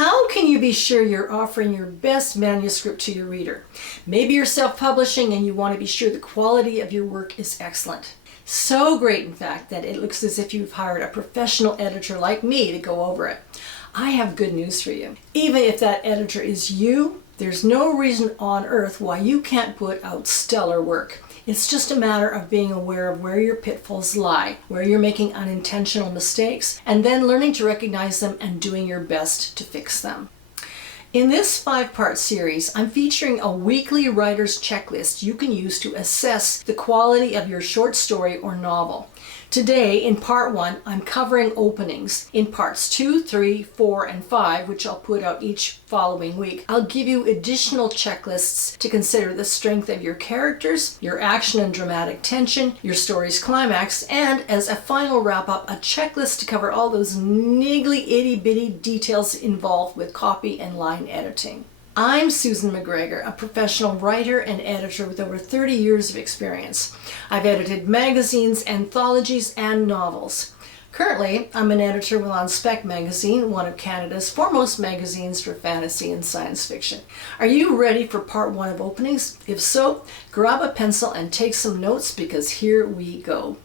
How can you be sure you're offering your best manuscript to your reader? Maybe you're self-publishing and you want to be sure the quality of your work is excellent. So great, in fact, that it looks as if you've hired a professional editor like me to go over it. I have good news for you. Even if that editor is you, there's no reason on earth why you can't put out stellar work. It's just a matter of being aware of where your pitfalls lie, where you're making unintentional mistakes, and then learning to recognize them and doing your best to fix them. In this 5-part series, I'm featuring a weekly writer's checklist you can use to assess the quality of your short story or novel. Today, in part 1, I'm covering openings. In parts 2, 3, 4, and 5, which I'll put out each following week, I'll give you additional checklists to consider the strength of your characters, your action and dramatic tension, your story's climax, and as a final wrap-up, a checklist to cover all those niggly itty-bitty details involved with copy and line editing. I'm Susan McGregor, a professional writer and editor with over 30 years of experience. I've edited magazines, anthologies, and novels. Currently, I'm an editor with On Spec magazine, one of Canada's foremost magazines for fantasy and science fiction. Are you ready for part 1 of openings? If so, grab a pencil and take some notes because here we go.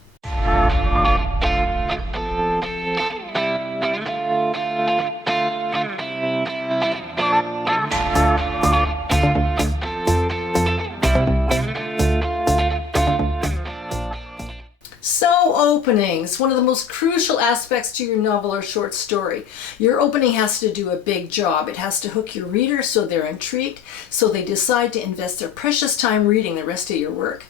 Openings, one of the most crucial aspects to your novel or short story. Your opening has to do a big job. It has to hook your reader so they're intrigued, so they decide to invest their precious time reading the rest of your work.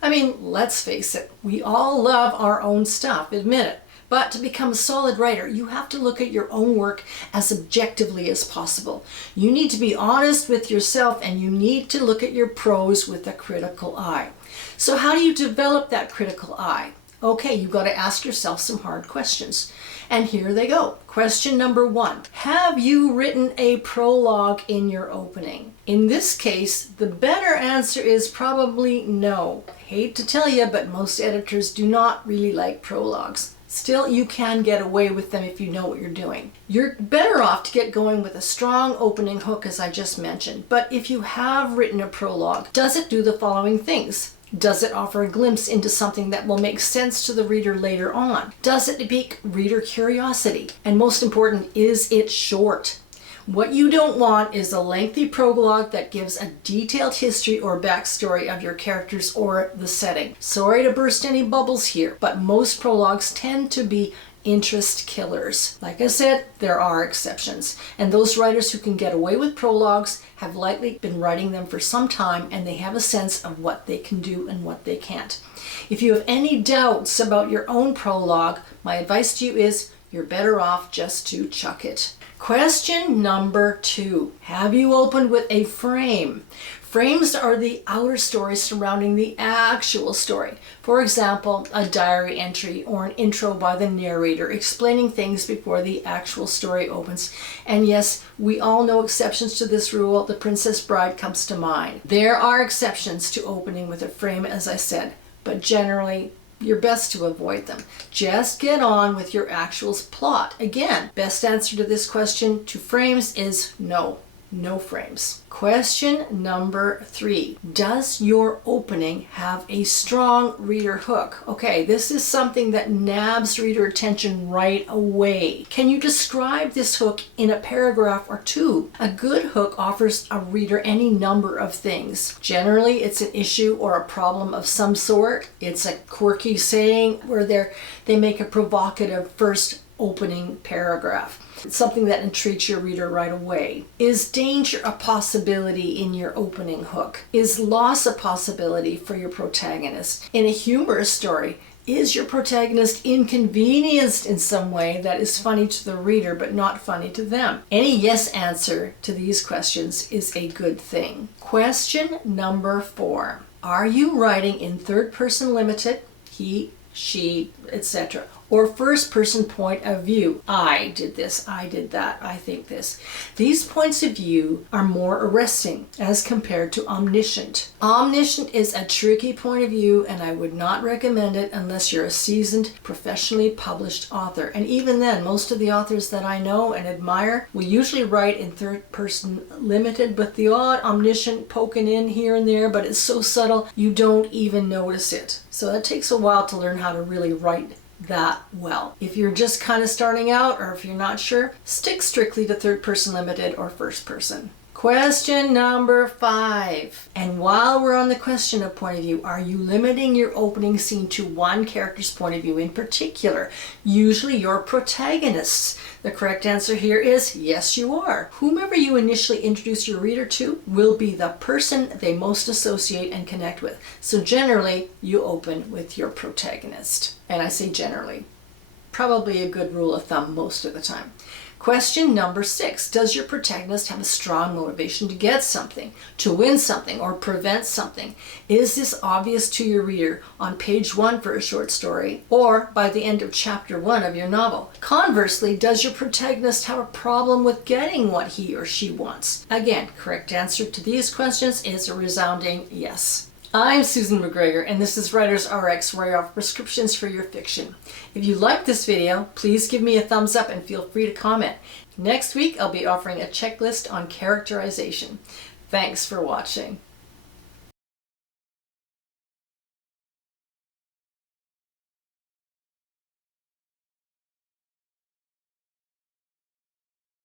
I mean, let's face it, we all love our own stuff, admit it. But to become a solid writer, you have to look at your own work as objectively as possible. You need to be honest with yourself and you need to look at your prose with a critical eye. So how do you develop that critical eye? Okay, you've got to ask yourself some hard questions. And here they go. Question number 1. Have you written a prologue in your opening? In this case, the better answer is probably no. I hate to tell you, but most editors do not really like prologues. Still, you can get away with them if you know what you're doing. You're better off to get going with a strong opening hook, as I just mentioned. But if you have written a prologue, does it do the following things? Does it offer a glimpse into something that will make sense to the reader later on? Does it pique reader curiosity? And most important, is it short? What you don't want is a lengthy prologue that gives a detailed history or backstory of your characters or the setting. Sorry to burst any bubbles here, but most prologues tend to be interest killers. Like I said, there are exceptions. And those writers who can get away with prologues have likely been writing them for some time and they have a sense of what they can do and what they can't. If you have any doubts about your own prologue, my advice to you is you're better off just to chuck it. Question number 2. Have you opened with a frame? Frames are the outer story surrounding the actual story. For example, a diary entry or an intro by the narrator explaining things before the actual story opens. And yes, we all know exceptions to this rule. The Princess Bride comes to mind. There are exceptions to opening with a frame, as I said, but generally, you're best to avoid them. Just get on with your actual plot. Again, best answer to this question to frames is no. No frames. Question number 3. Does your opening have a strong reader hook? Okay, this is something that nabs reader attention right away. Can you describe this hook in a paragraph or 2? A good hook offers a reader any number of things. Generally, it's an issue or a problem of some sort. It's a quirky saying where they make a provocative first opening paragraph. It's something that intrigues your reader right away. Is danger a possibility in your opening hook? Is loss a possibility for your protagonist? In a humorous story, is your protagonist inconvenienced in some way that is funny to the reader but not funny to them? Any yes answer to these questions is a good thing. Question number 4. Are you writing in third person limited, he, she, etc., or first-person point of view. I did this, I did that, I think this. These points of view are more arresting as compared to omniscient. Omniscient is a tricky point of view, and I would not recommend it unless you're a seasoned, professionally published author. And even then, most of the authors that I know and admire will usually write in third-person limited, with the odd omniscient poking in here and there, but it's so subtle you don't even notice it. So it takes a while to learn how to really write that well. If you're just kind of starting out, or if you're not sure, stick strictly to third person limited or first person. Question number 5. And while we're on the question of point of view, are you limiting your opening scene to one character's point of view in particular? Usually your protagonists. The correct answer here is yes, you are. Whomever you initially introduce your reader to will be the person they most associate and connect with. So generally, you open with your protagonist. And I say generally. Probably a good rule of thumb most of the time. Question number 6. Does your protagonist have a strong motivation to get something, to win something, or prevent something? Is this obvious to your reader on page 1 for a short story, or by the end of chapter 1 of your novel? Conversely, does your protagonist have a problem with getting what he or she wants? Again, correct answer to these questions is a resounding yes. I'm Susan McGregor, and this is Writers RX, where I offer prescriptions for your fiction. If you like this video, please give me a thumbs up and feel free to comment. Next week, I'll be offering a checklist on characterization. Thanks for watching.